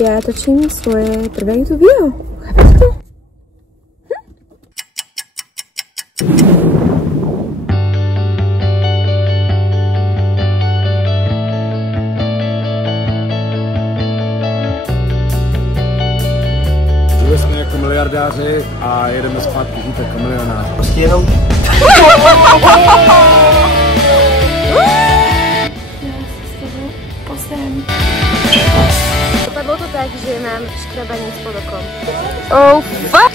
já točím svoje prvé YouTube video. Chápete to? Žili jsme jako miliardáři a jedeme zpátky žít jako milionáři. Prostě jenom... Dopadlo to tak, že mám škrabaní s podokom. Oh fuck!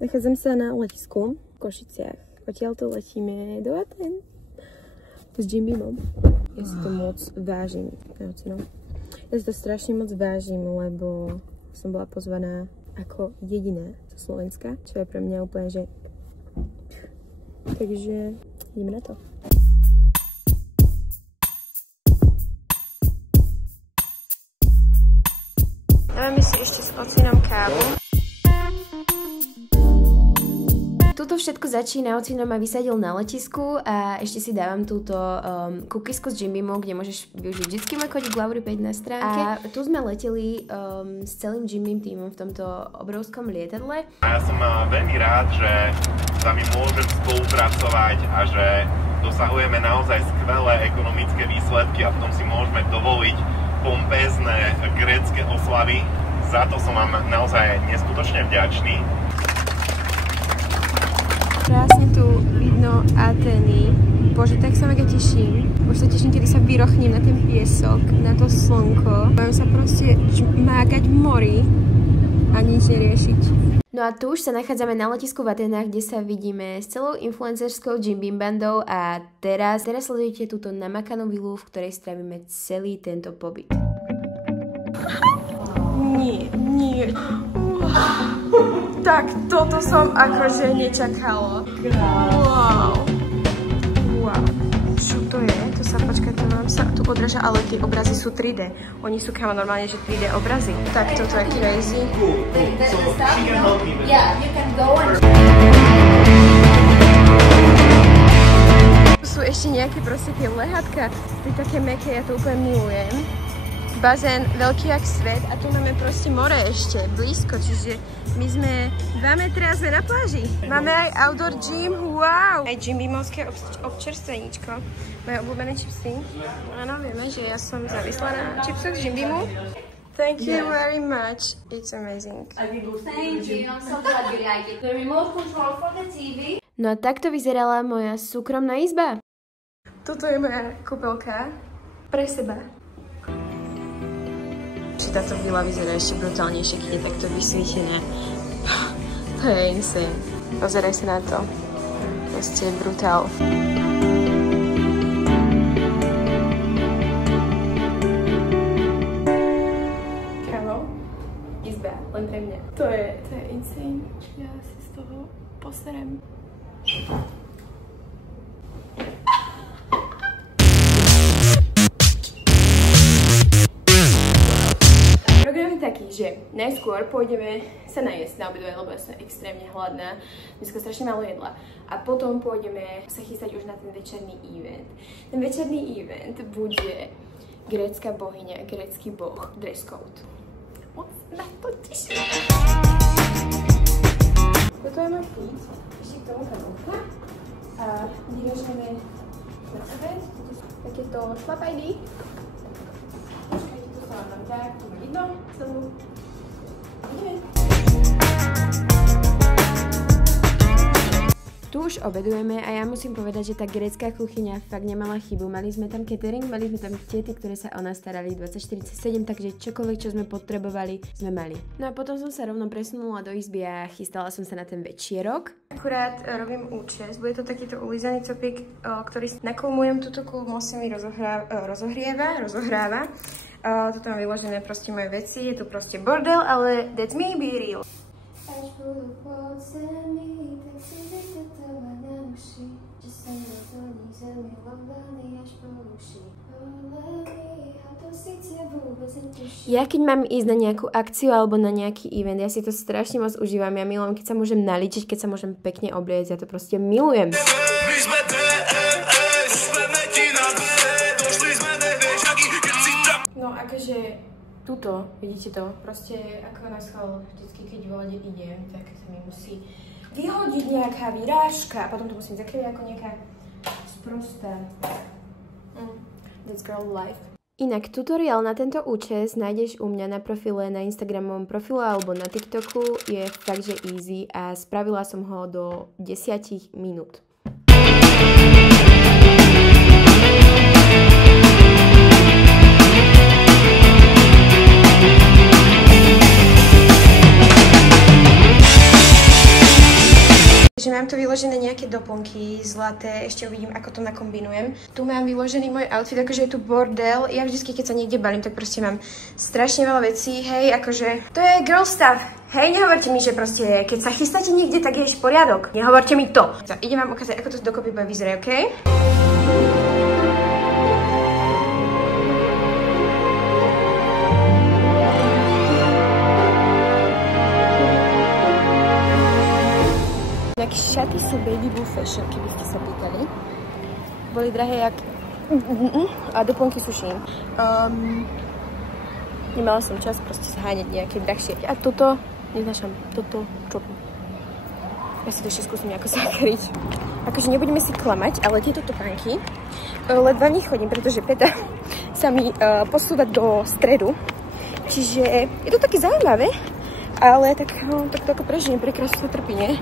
Nachádzam sa na letisku v Košiciach. Odtiaľto letíme do Aten s Jim Beamom. Ja si to moc vážim. Ja si to strašne moc vážim, lebo som bola pozvaná ako jediná zo Slovenska, čo je pre mňa úplne, že... Takže ideme na to. Dávame si ešte s ocinom kávu. Toto všetko začína, ocino ma vysadil na letisku a ešte si dávam túto cookiesku s Jim Beamom, kde môžeš využiť vždycky môj kódik Lauri5 na stránke. A tu sme leteli s celým Jim Beam tímom v tomto obrovskom lietadle. A ja som veľmi rád, že s vami môžem spolupracovať a že dosahujeme naozaj skvelé ekonomické výsledky a v tom si môžeme dovoliť pompézne grécke oslavy. Za to som vám naozaj neskutočne vďačný. Krásne tu vidno Atény. Bože, tak sa mega teším. Už sa teším, kedy sa vyrochnem na ten piesok, na to slnko. Budem sa proste mágať v mori a nič neriešiť. No a tu už sa nachádzame na letisku v Atenách, kde sa vidíme s celou influencerskou Jim Beam bandou a teraz sledujete túto namakanú vilu, v ktorej strávime celý tento pobyt. Nie. Tak toto som akože nečakalo. Wow. Čo to je? To sa, počkajte, mám sa tu odráža, ale tie obrazy sú 3D. Oni sú kámo normálne, že 3D obrazy. Tak toto je crazy. Tu sú ešte nejaké proste tie lehátka. Tie také mäkké, ja to úplne milujem. Bazén veľký jak svet a tu máme proste more ešte blízko, čiže my sme 2 metre a sme na pláži. Máme aj outdoor gym, wow! Aj Jim Beamovské občerstveníčko. Moje obľúbené čipsy. Áno, vieme, že ja som závislá na čipsoch Jim Beamu. Thank you very much. It's amazing. Thank you, I'm so glad you like it. The remote control for the TV. No a takto vyzerala moja súkromná izba. Toto je moja kúpeľka pre seba. Táto vila vyzerá ešte brutálnejšie, keď je takto vysvietené. To je insane. Pozeraj sa na to. Proste brutál. Kámo, izba, len pre mňa. To je insane. Ja si z toho poserem. Taký, že najskôr pôjdeme sa najesť na obedové, lebo ja som extrémne hladná, dneska strašne málo jedla. A potom pôjdeme sa chystať už na ten večerný event. Ten večerný event bude grécka bohyňa, grécky boh, dress code. Moc na to teším. Toto je môj feed, ešte k tomu kanálka. A vyražíme na sebe, takéto šlapajdy. Tak, tu vidno celú. Tu už obedujeme a ja musím povedať, že tá grécka kuchyňa fakt nemala chybu. Mali sme tam catering, mali sme tam tety, ktoré sa o nás starali 24/7, takže čokoľvek, čo sme potrebovali, sme mali. No a potom som sa rovno presunula do izby a chystala som sa na ten večierok. Akurát robím účes, bude to takýto ulízaný copík, ktorý nakolmujem, túto kolmu sa mi rozohráva. Toto mám vyložené proste moje veci, je tu proste bordel, ale that's me, be real. Ja keď mám ísť na nejakú akciu alebo na nejaký event, ja si to strašne moc užívam, ja milujem, keď sa môžem naličiť, keď sa môžem pekne obliecť, ja to proste milujem. pretože tuto, vidíte to, proste ako na schvál, vždycky keď v lode idem, tak sa mi musí vyhodiť nejaká vyrážka a potom to musím zakryť ako nejaká sprostá. That's girl life. Inak tutoriál na tento účes nájdeš u mňa na profile, na Instagramovom profile alebo na TikToku. Je fakt, že easy a spravila som ho do 10 minút. Takže mám tu vyložené nejaké doplnky zlaté, ešte uvidím, ako to nakombinujem. Tu mám vyložený môj outfit, akože je tu bordel. Ja vždycky, keď sa niekde balím, tak proste mám strašne veľa vecí, hej, akože to je girl stuff. Hej, nehovorte mi, že proste, keď sa chystáte niekde, tak je poriadok. Nehovorte mi to. Idem vám ukázať, ako to dokopy bude vyzerať, okej? Tak šaty sú Baby Blue Fashion, keby ste sa pýtali. Boli drahé jak... A doplnky sú Shein. Nemala som čas proste zháňať nejaké drahšie. A toto, neznášam, toto čopu. Ja si to ešte skúsim nejako zakryť. Akože nebudeme si klamať, ale tieto topánky ledva v nich chodím, pretože päta sa mi posúva do stredu. Čiže je to také zaujímavé, ale tak to ako prežijem, pre krásu sa trpí, nie?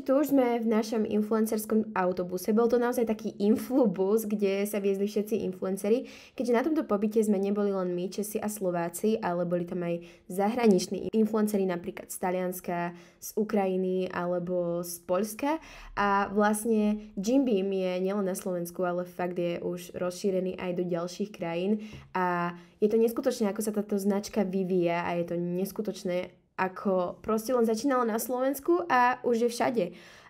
Tu už sme v našom influencerskom autobuse. Bol to naozaj taký influbus, kde sa viezli všetci influenceri. Keďže na tomto pobyte sme neboli len my, Česi a Slováci, ale boli tam aj zahraniční influenceri, napríklad z Talianska, z Ukrajiny alebo z Poľska. A vlastne Jim Beam je nielen na Slovensku, ale fakt je už rozšírený aj do ďalších krajín. A je to neskutočné, ako sa táto značka vyvíja a je to neskutočné, ako proste len začínalo na Slovensku a už je všade.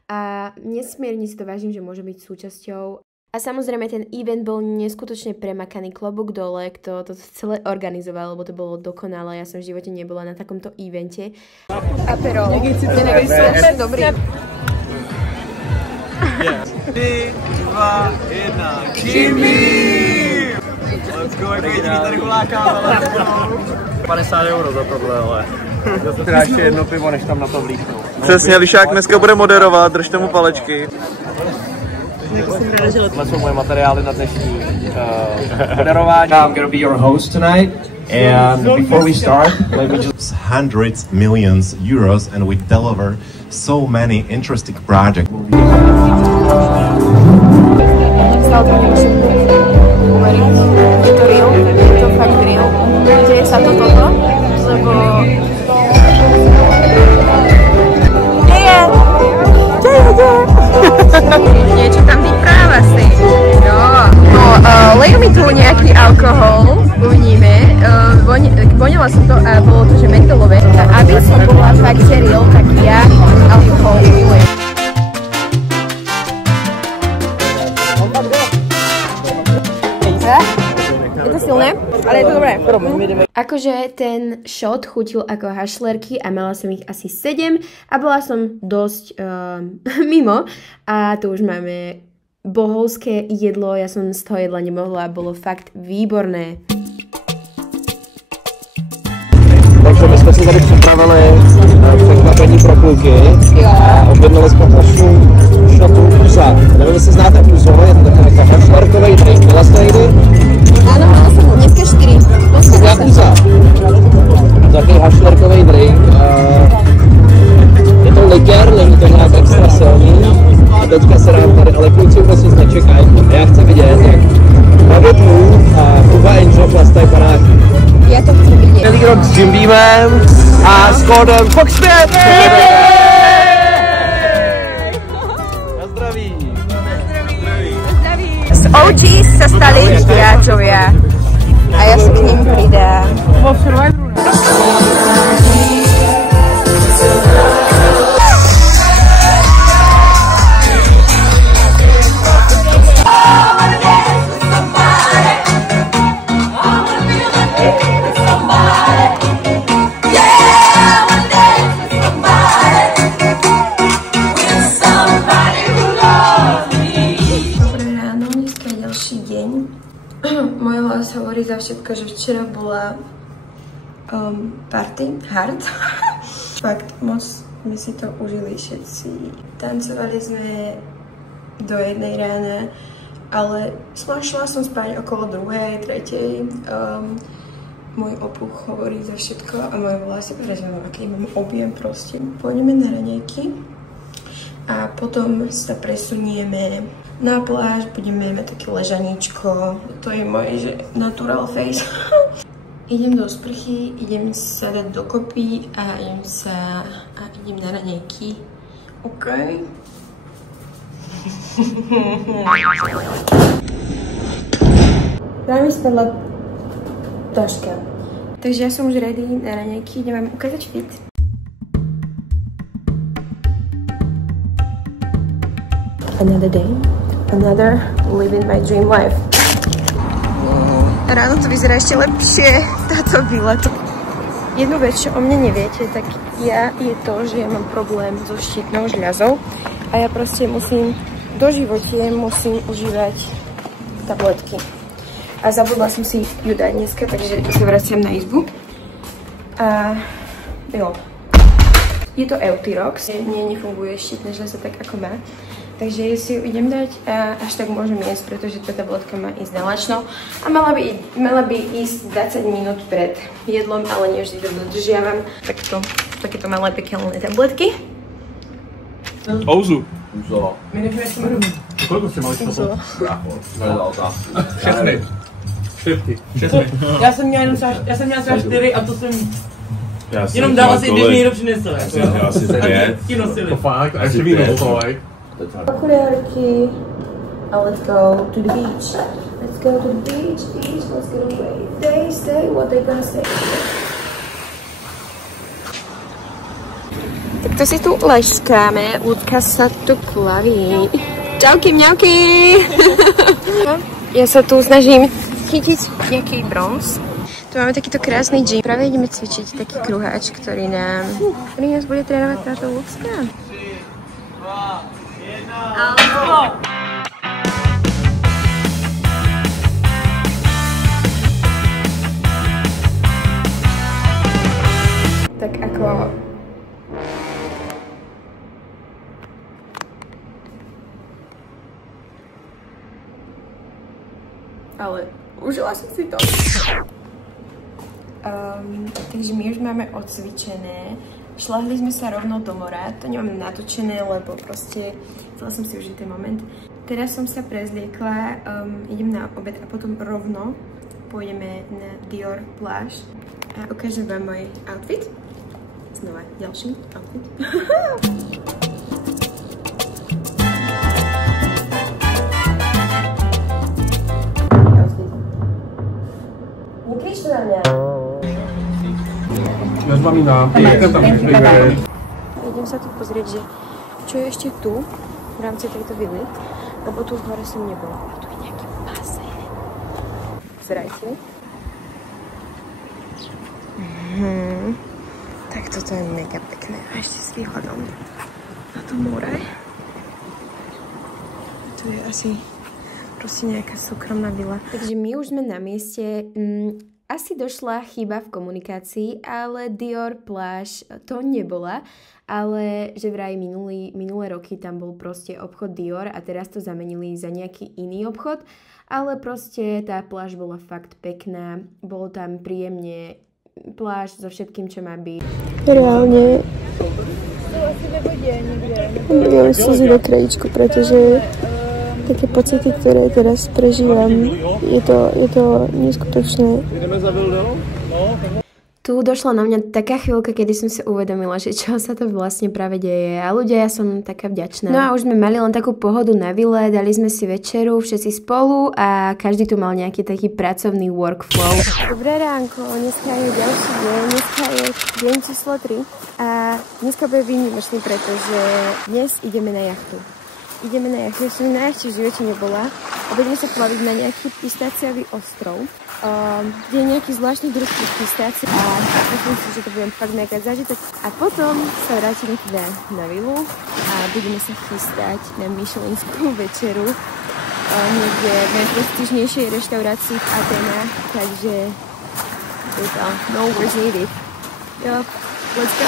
A nesmierne si to vážim, že môže byť súčasťou. A samozrejme ten event bol neskutočne premakaný, klobúk dole, kto to celé organizoval, lebo to bolo dokonalé. Ja som v živote nebola na takomto evente. Aperol. Ten je super dobrý. 3, 2, 1, Jimmy! Let's go, jak vidíte, tady hulákám, ale 50 € za tohle, ale teda ještě jedno pivo, než tam na to vlíknou. Přesně, Lišák dneska bude moderovat, držte mu palečky. Tohle jsou moje materiály na dnešní moderování. I'm gonna be your host tonight, and before we start, let me just... Hundreds millions euros, and we deliver so many interesting projects. Je to real, je to fakt real. Deje sa to toto, lebo... Niečo tam vypráva si. Lejú mi tu nejaký alkohol, uvidíme. Vonila som to a bolo to, že mentolové. A aby som bola fakt real, tak ja alkohol milujem. Je to silné, ale je to dobré. Akože ten shot chutil ako hašlerky a mala som ich asi 7 a bola som dosť mimo. A tu už máme bohovské jedlo, ja som z toho jedla nemohla, bolo fakt výborné. Takže my jsme si tady připravili překvapení pro kluky a objednali jsme 8 šotů Uza. Nevím, jestli znáte Uzo, je to takový hašlerkový drink. Byla jste někdy? Áno, dneska 4. Já Uza. Takový hašlerkový drink. Je to likér, není to nějak extra silný. A teďka se nám tady, ale kluci vůbec nic nečekají. A já chci vidět, jak David Moon a Kuba Angel plastají panáky. Ja to chci vidieť. Celý rok s Jim Beamem a s kódem FOX5! Na zdraví! Z OGs sa stali priatelia a ja sa k ním pridám. Akože včera bola party hard. Fakt moc sme si to užili všetci. Tancovali sme do 1 rána, ale šla som spať okolo 2, 3. Môj opuch hovorí za všetko a moje vlasy, pretože mám, aký mám objem proste. Pôjdeme na raňajky a potom sa presunieme na pláž, budeme mať také ležaníčko. To je môj natural face. Idem do sprchy, idem sa dať dokopy a idem na raňajky. OK. Práve mi spadla taška. Takže ja som už ready na raňajky, idem vám ukázať fit. Another day, another living my dream life. Ráno to vyzerá ešte lepšie, táto vila. Jednu vec, čo o mne neviete, tak je to, že ja mám problém so štítnou žľazou a ja proste musím do živote užívať tabletky. A zabudla som si ju dať dneska, takže sa vraciam na izbu. A jo. Je to Euthyrox, nefunguje štítna žľaza tak, ako má. Takže si ju idem dať a až tak môžem jesť, pretože tá tabletka má ísť na lačno. A mala by ísť 20 minút pred jedlom, ale nie vždy to dodržiavam. Takéto malé pekelné tabletky. Pauzu. Koľko ste mali stopov? Všetky. Já jsem měla třeba 4 a to jsem jenom dal asi, když mě někdo přinesl. Asi 5. Ti nosili. Fakt, a ještě víno povolaj. Okuliárky a let's go to the beach. Let's go to the beach, let's get away. They say what they gonna say. Tak to si tu leškáme, Ľudka sa tu klaví. Čauky, mňauky! Ja sa tu snažím chytiť nejaký bronz. Tu máme takýto krásny gym. Práve ideme cvičiť taký kruháč, ktorý nás bude trénovať táto Ľudka. 3, 2, 1, tak ako ale užila som si to. Takže my už máme odcvičené. Šľahli sme sa rovno do mora. To nemám natočené, lebo proste chcela som si užiť ten moment. Teraz som sa prezliekla, idem na obed a potom rovno pôjdeme na Dior pláž a ukážem vám môj outfit. Znova ďalší outfit. Nekrič to na mňa. Idem sa tu pozrieť, že čo je ešte tu v rámci tejto vily, lebo tu hore som nebola. A tu je nejaký bazén. Zrajte. Tak toto je mega pekné. A ešte s výhľadom na to more. Tu je asi proste nejaká súkromná vila. Takže my už sme na mieste. Asi došla chyba v komunikácii, ale Dior pláž to nebola, ale že vraj minulé roky tam bol proste obchod Dior a teraz to zamenili za nejaký iný obchod, ale proste tá pláž bola fakt pekná, bolo tam príjemne pláž so všetkým, čo má byť. Reálne budem slzy do krajíčku, pretože také pocity, ktoré teraz prežívam, je to neskutočné. Tu došla na mňa taká chvíľka, kedy som si uvedomila, že čo sa to vlastne práve deje. A ľudia, ja som taká vďačná. No a už sme mali len takú pohodu na vile, dali sme si večeru všetci spolu a každý tu mal nejaký taký pracovný workflow. Dobré ránko, dneska je ďalší deň, dneska je deň číslo 3 a dneska bude výnimočný, pretože dnes ideme na jachtu. Ideme na jachtu, ja som na jachte v živote nebola a budeme sa plaviť na nejaký pistáciový ostrov, kde je nejaký zvláštny druh pistácie a myslím si, že to budem fakt mega zážitok. A potom sa vrátime teda na vilu a budeme sa chystať na michelinskú večeru. niekde v najprestížnejšej reštaurácii v Atenách, takže je to no words needed. Yup, let's go!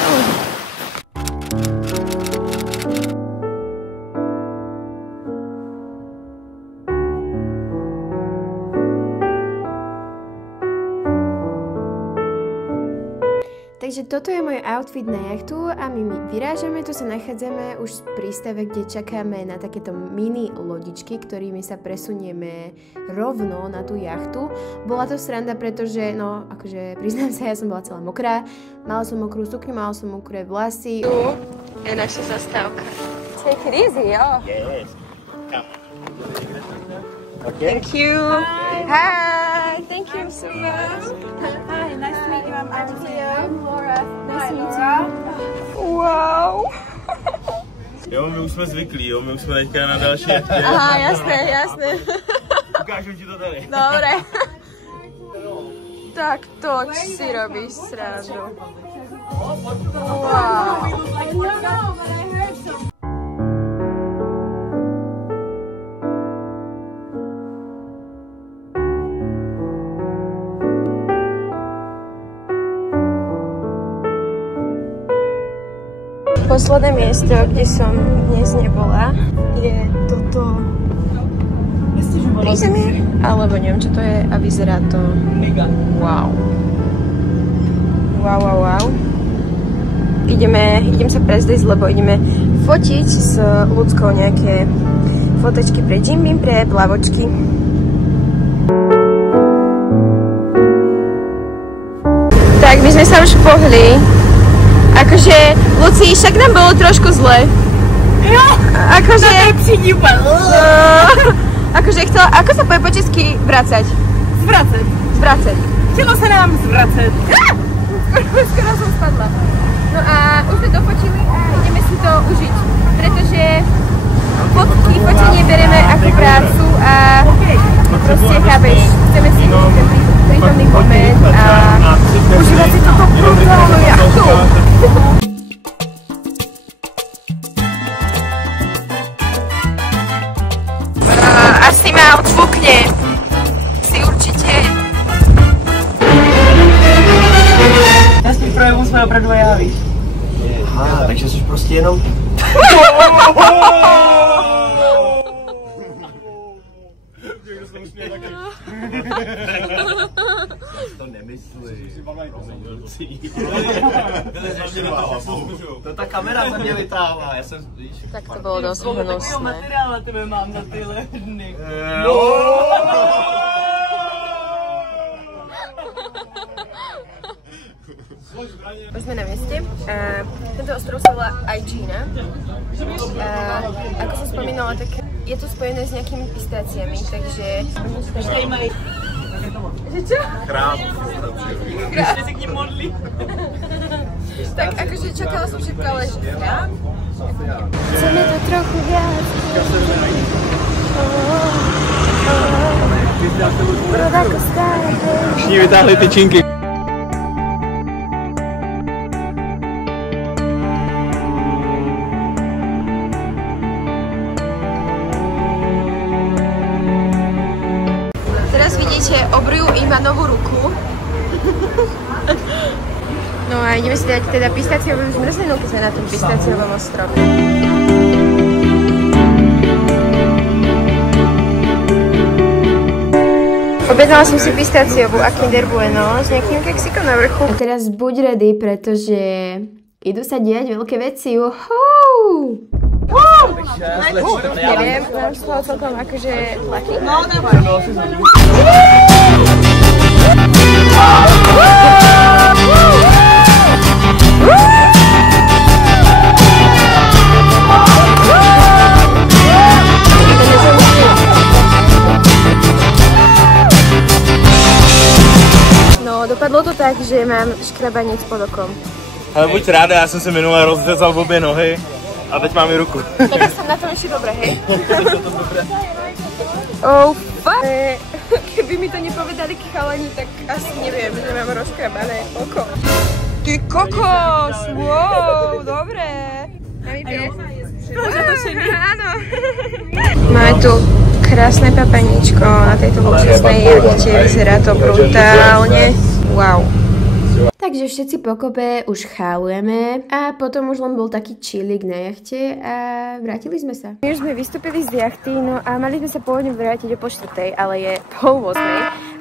Takže toto je môj outfit na jachtu a my vyrážame, tu sa nachádzame už v prístave, kde čakáme na takéto mini lodičky, ktorými sa presunieme rovno na tú jachtu. Bola to sranda, pretože, no, akože priznám sa, ja som bola celá mokrá, mala som mokrú sukňu, mala som mokré vlasy. Tu je naša zastávka. Take it easy, jo? Yes. Okay. Thank you. Hi. Thank you so much. Hi, nice to meet you. I'm Antia. Laura. Nice to meet you. Wow. Jo, my už jsme zvyklí, jo, my už jsme teďka na další jachtě. Aha, jasné. Ukážu ti to tady. Dobre. Tak toč si robíš srandu. Wow. Posledné miesto, kde som dnes nebola, je toto prízemie, alebo neviem, čo to je a vyzerá to wow. Wow. Idem sa prezdejsť, lebo ideme fotiť s ľudskou nejaké fotečky pre Jim Beam, pre plavočky. Tak, my sme sa už pohli. Akože, Luci, však nám bolo trošku zle. Jo, akože... No, akože chcela, ako sa povie po česky vracať? Zvracať. Chcelo sa nám zvracať. Skoro som spadla. No a už sme dofočili a ideme si to užiť. Pretože fotenie bereme ako prácu a proste chápeš. Chceme si ten prítomný moment a užívať si toto brutálnu jachtu. Až si ma odfúkne. Si určite. Já s tím projevem jsme opravdu já, víš. Aha, takže jsi prostě jenom... To nemyslí. To ta kamera to mě vytáhla, já jsem, víš. Tak to bylo dost hnusné. Materiál na tebe mám na tyhle dny. Už sme na mieste. Tento ostrov sa volá Aegina. Ako som spomínala, tak je to spojené s nejakými pistáciami, takže... Že čo? Krám. Že se k ním modlí. Tak akože čakala som všetko, ale že krám? Chceme to trochu viac. Všichni vytáhli tyčinky. Teraz vidíte obrjú Ivanovú ruku. No a ideme si dať teda pistáciovú zmrzlinu, keď sme na tom pistáciovom ostrove. Objednala som si pistáciovú a Kinder Bueno s nejakým keksikom na vrchu. A teraz buď ready, pretože idú sa diať veľké veci. Uhou! Neviem, mám z toho celkom akože tlaky. No, dávaj. No, dopadlo to tak, že mám škrabanec pod okom. Ale buď ráda, já jsem si minule rozřezal obě nohy a teď mám i ruku. Tak jsem na tom ještě dobré, hej? Oh fuck! Keby mi to nepovedali chalani, tak asi neviem, že mám rozkrabané oko. Ty kokos! Wow, dobré! Máme tu krásne papaníčko na tejto luxusnej jachte, vyzerá to brutálne. Wow. Takže všetci pokope už chálujeme a potom už len bol taký chillik na jachte a vrátili sme sa. My už sme vystúpili z jachty, no a mali sme sa pôvodne vrátiť o 7:30, ale je 7:30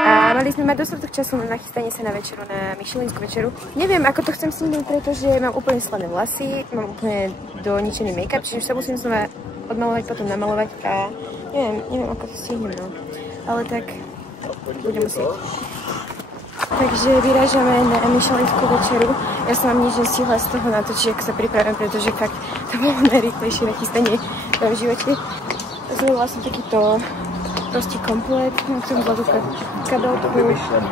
a mali sme mať dostatok času na nachystanie sa na večeru, na Michelinskú večeru. Neviem, ako to chcem snímať, pretože mám úplne slané vlasy, mám úplne doničený make-up, čiže sa musím znova odmalovať, potom namalovať a neviem, ako to stihnem, no. Ale tak budem musieť. Takže vyrážame na Michelinskú večeru. Ja som vám nič nestihla z toho natočiť, ako sa pripravím, pretože fakt to bolo najrýchlejšie nachystanie v živote. Zvolila som takýto proste komplet, mám k tomu zlatú kabelku,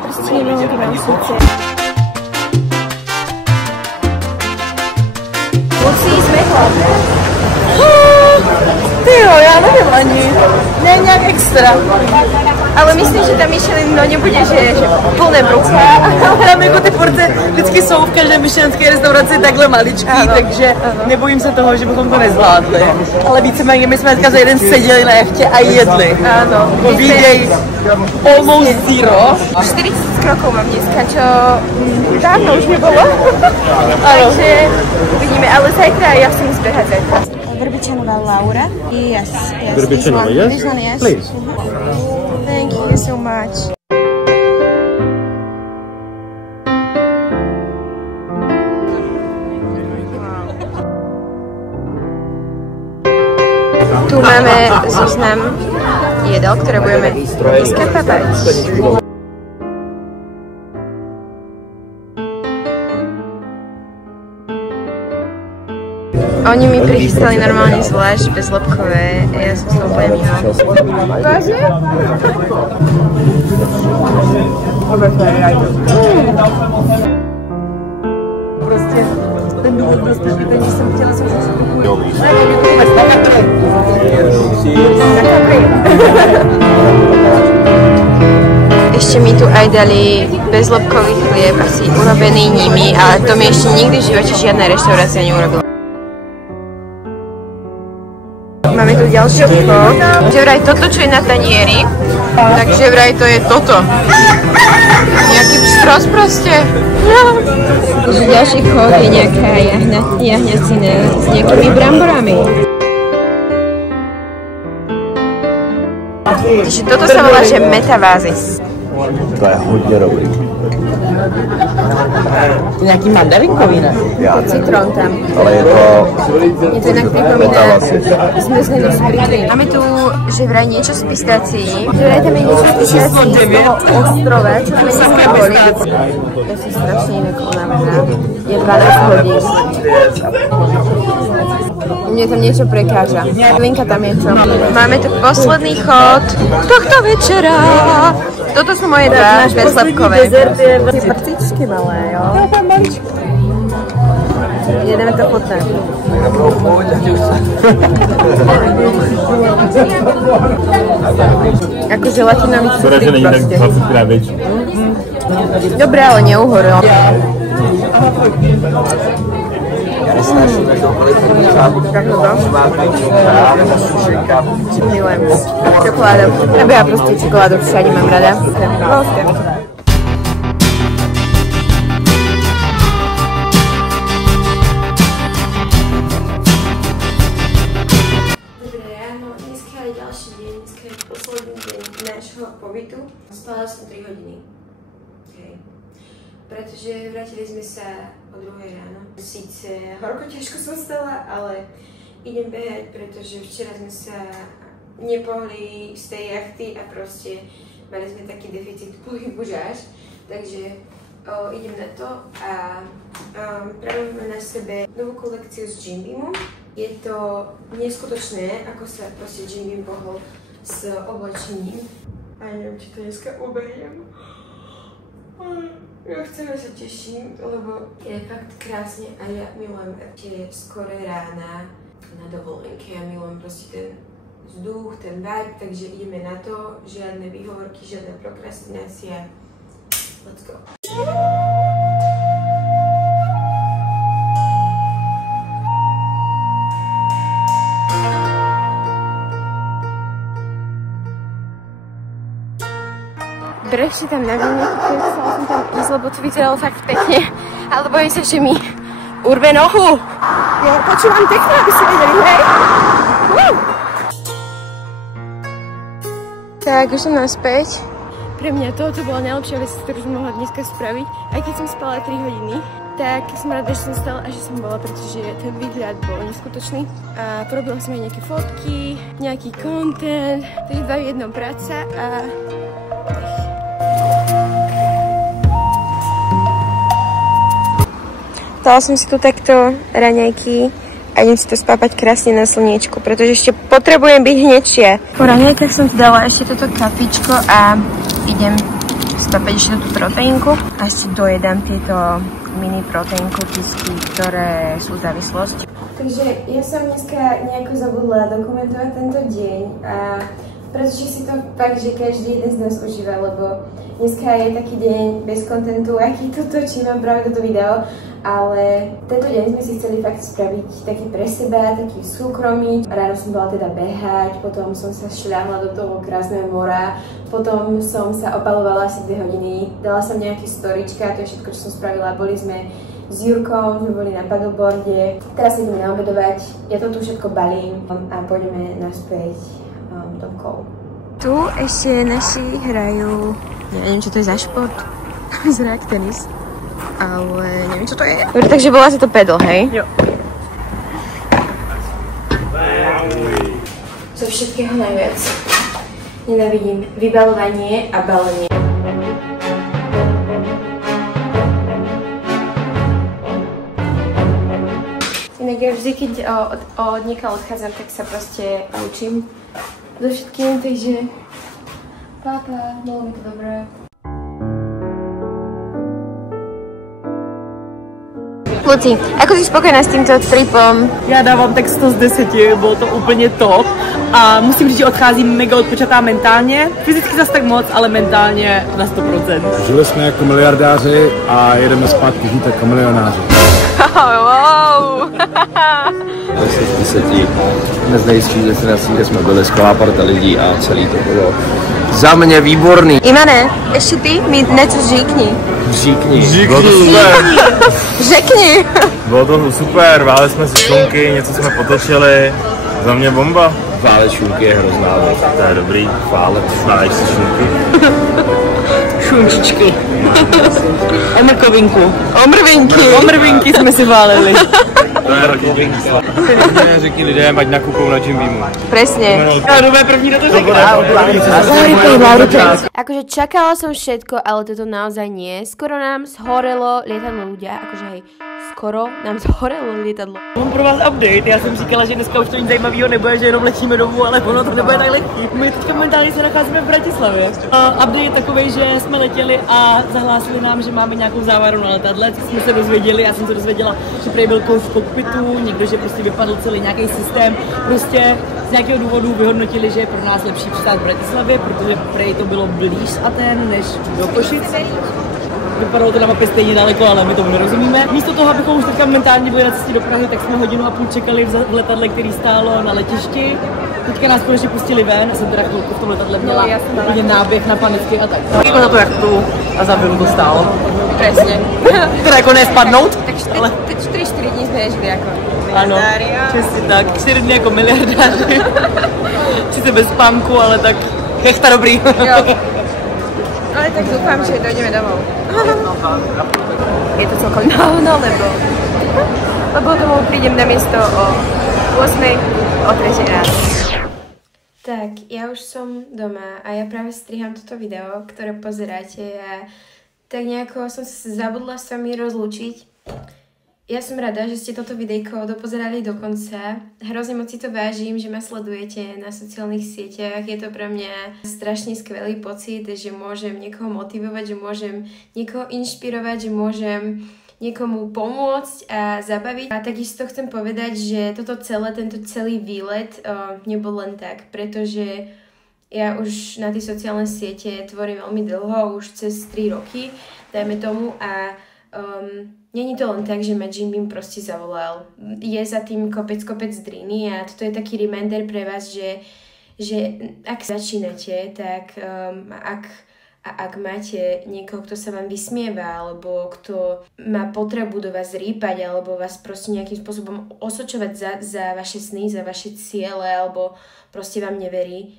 prstínok, mám srdce. Lucí, sme hladné? Tyjo, ja neviem ani. Ne, nejak extra. Ale myslím, že ta Michelin nebude, že plné brucha. Tam jako ty porce vždycky jsou v každé michelinské restauraci takhle maličký, takže nebojím se toho, že bychom to nezvládli. Ale víceméně my jsme dneska za jeden seděli na jachtě a jedli. Áno. Po výdej almost zero. 40 krokov mám dneska, čo dávno už nebolo. Takže uvidíme, ale zajtra ja chcem ísť behať zajtra. Vrbičanová Laura. Yes. Vrbičanová, yes? This one, yes. Please. Thank you so much. Tu máme zoznam jedál, ktoré budeme dneska papať. Oni mi prichystali normálne zvlášť bezlepkové, ja som sa úplne mimo. Vážne? Proste ten důvod byl spíš ten, že jsem chtěla se zase Ešte mi tu aj dali bezlepkový chlieb, asi urobený nimi, ale to mi ešte nikdy v živote žiadna reštaurácia neurobila. Máme tu ďalší chod, že vraj toto, čo je na tanieri, takže vraj to je toto. Nejaký pštros proste. Takže ďalší chod je nejaká jahňacina s nejakými bramborami. Takže toto sa volá, že metavázis. To je hodně dobrý. Nějaký mandarinkový, ne? Citrón tam. Ale je to inak pripomína zmrzlinu z briklín. Máme tu, že vraj niečo z pistácií. Že vraj tam je niečo z pistácií z toho ostrova, čo sme dneska boli. Ja si strašne inak unavená. Je 12 hodín. Mne tam niečo prekáža. Linka tam je čo. Máme tu posledný chod tohto večera. Toto sú moje dva bezlepkové. Dezert je vlastně prcičky malé, jo? Jedeme to chutné. Ako želatinový cukrík proste. Dobré, ale neuhorelo. Milujem čokoládu. Nebo ja proste čokoládu všade mám rada. Dobré ráno, dneska je ďalší deň, dneska je posledný deň nášho pobytu. Spala som 3 hodiny. Pretože vrátili sme sa o 2 ráno. Síce horko ťažko som stala, ale idem behať, pretože včera sme sa nepohli z tej jachty a proste mali sme taký deficit pohybu žáž. Takže idem na to a práve máme na sebe novú kolekciu z Jim Beamu. Je to neskutočné, ako sa proste Jim Beam pohol s oblečením. A neviem, či to dneska ubehnem. Ja chcem, sa teším, lebo je fakt krásne a ja milujem tie skoré rána na dovolenke. Ja milujem proste ten vzduch, ten vibe, takže ideme na to. Žiadne výhovorky, žiadna prokrastinácia. Let's go. Brešti tam na mňa, chcela som tam ísť, lebo to vyzeralo fakt pekne, ale bojím sa, že mi urve nohu. Ja počúvam techno, aby si vedeli, hej? Tak, už som naspäť. Pre mňa toto bola najlepšia vec, ktorú som mohla dneska spraviť. Aj keď som spala 3 hodiny, tak som rada, že som stala a že som bola, pretože ten výhľad bol neskutočný. A porobila som aj nejaké fotky, nejaký content, takže 2 v 1 práca a... Dala som si tu takto raňajky a idem si to spápať krásne na slniečku, pretože ešte potrebujem byť hnedšie. Po raňajkách som tu dala ešte toto kafičko a idem spápať ešte tú proteínku a ešte dojedám tieto mini proteín cookiesky, ktoré sú závislosť. Takže ja som dneska nejako zabudla dokumentovať tento deň a pretože si to fakt, že každý jeden z nás užíva, lebo dneska je taký deň bez kontentu, aký tu točím, mám práve toto video, ale tento deň sme si chceli fakt spraviť taký pre seba, taký súkromý. Ráno som bola teda behať, potom som sa šľahla do toho krásneho mora, potom som sa opalovala asi 2 hodiny, dala som nejaké storička, to je všetko, čo som spravila, boli sme s Jurkom, sme boli na paddleboarde, teraz si ideme naobedovať, ja to tu všetko balím a pôjdeme naspäť domov. Tu ešte naši hrajú, neviem, čo to je za šport, zrák tenis, ale neviem, čo to je. Dobre, takže volá sa to paddle, hej? Jo. Zo všetkého najviac nenávidím vybalovanie a balenie. Inak ja vždy, keď od niekiaľ odchádzam, tak sa proste učím so všetkým, takže pápa, bolo mi to dobré. Kluci, ako si spokojná s týmto tripom? Já dávám tak 100 z 10, bylo to úplně top a musím říct, že odcházím mega odpočatá mentálně, fyzicky zase tak moc, ale mentálně na 100%. Žili jsme jako miliardáři a jedeme zpátky žít jako milionáři. Wow! 10 z 10. Dnes nejistší destinací, kde jsme byli, skvělá parta lidí a celý to bylo za mě výborný. Imane, ještě ty mi něco říkni. Říkni. Bylo to super. Řekni. Bylo to super, váli jsme si šunky, něco jsme potočili. Za mě bomba. Válet šunky je hrozná věc. To je dobrý. Válet, válet si šunky. Šunčičky. Omrkovinku. Omrvinky jsme si váleli. To je rodinný. Řekni lidem, ať nakupou na Jim Beamu. Presne. Robé první do toho Akože čakala som všetko, ale toto naozaj nie. Skoro nám zhorelo lietadlo, ľudia. Akože hej, skoro nám zhorelo lietadlo. Mám pro vás update, já jsem říkala, že dneska už to nic zajímavého nebude, že jenom letíme domů, ale ono to nebude tak letí. My teďka momentálně se nacházíme v Bratislavě. Update je takovej, že jsme letěli a zahlásili nám, že máme nějakou závaru na letadle, co jsme se dozvěděli, já jsem se dozvěděla, že prej byl v kokpitu, někdo, že prostě vypadl celý nějaký systém, prostě z nějakého důvodu vyhodnotili, že je pro nás lepší přistát v Bratislavě, protože prej to bylo blíž z Aten než do Košic. Vypadalo to na mapě stejně daleko, ale my tomu nerozumíme. Místo toho, abychom už teďka mentálně byli na cestě do Prahy, tak jsme 1,5 hodiny čekali v letadle, který stálo na letišti. Teďka nás konečně pustili ven, já jsem teda chvilku v tom letadle měla úplně náběh na panicky a tak. Jako na to jachtu a za to stálo. Presne. Teda jako nespadnout, Tak 4 dní jsme ježili jako ano, přesně tak. 4 dny jako miliardáři. Sice bez spánku, ale tak chechta dobrý. Jo. Ale tak dúfam, že dojdeme domov. Je to celkom dávno, lebo domov prídem na miesto o 8:00, o 3:00 ráno. Tak, ja už som doma a ja práve striham toto video, ktoré pozeráte a tak nejako som sa zabudla s vami rozlúčiť. Ja som rada, že ste toto videjko dopozerali do konca. Hrozne moc si to vážim, že ma sledujete na sociálnych sieťach. Je to pre mňa strašne skvelý pocit, že môžem niekoho motivovať, že môžem niekoho inšpirovať, že môžem niekomu pomôcť a zabaviť. A takisto chcem povedať, že tento celý výlet nebol len tak, pretože ja už na tie sociálne siete tvorím veľmi dlho, už cez 3 roky, dajme tomu, a není to len tak, že ma Jim Beam proste zavolal. Je za tým kopec driny a toto je taký reminder pre vás, že ak začínate, tak A ak máte niekoho, kto sa vám vysmieva, alebo kto má potrebu do vás rýpať, alebo vás proste nejakým spôsobom osočovať za vaše sny, za vaše ciele, alebo proste vám neverí,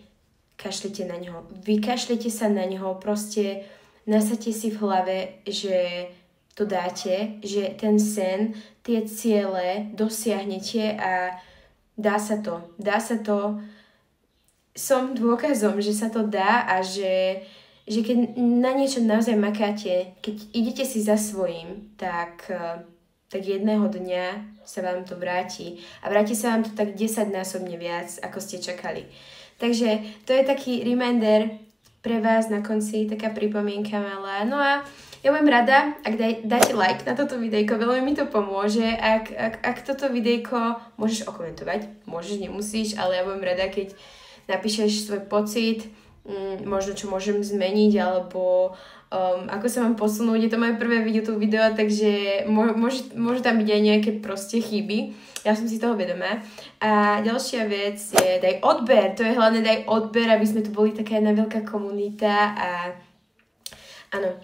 kašlite na neho. Vykašlite sa na neho, proste nasadte si v hlave, že to dáte, že ten sen, tie ciele dosiahnete a dá sa to. Som dôkazom, že sa to dá a že keď na niečo naozaj makáte, keď idete si za svojím, tak jedného dňa sa vám to vráti. A vráti sa vám to tak 10-násobne viac, ako ste čakali. Takže to je taký reminder pre vás na konci, taká pripomienka malá. No a ja budem rada, ak dáte like na toto videjko, veľmi mi to pomôže. Ak toto videjko môžeš okomentovať, môžeš, nemusíš, ale ja budem rada, keď napíšeš svoj pocit, možno čo môžem zmeniť, alebo ako sa mám posunúť. Je to moje prvé YouTube video, takže môžu tam byť aj nejaké proste chyby. Ja som si toho vedomá. A ďalšia vec je daj odber. To je hlavne daj odber, aby sme tu boli taká jedna veľká komunita. A áno.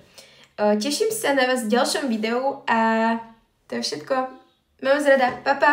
Teším sa na vás v ďalšom videu a to je všetko. Mám vás rada. Pa, pa.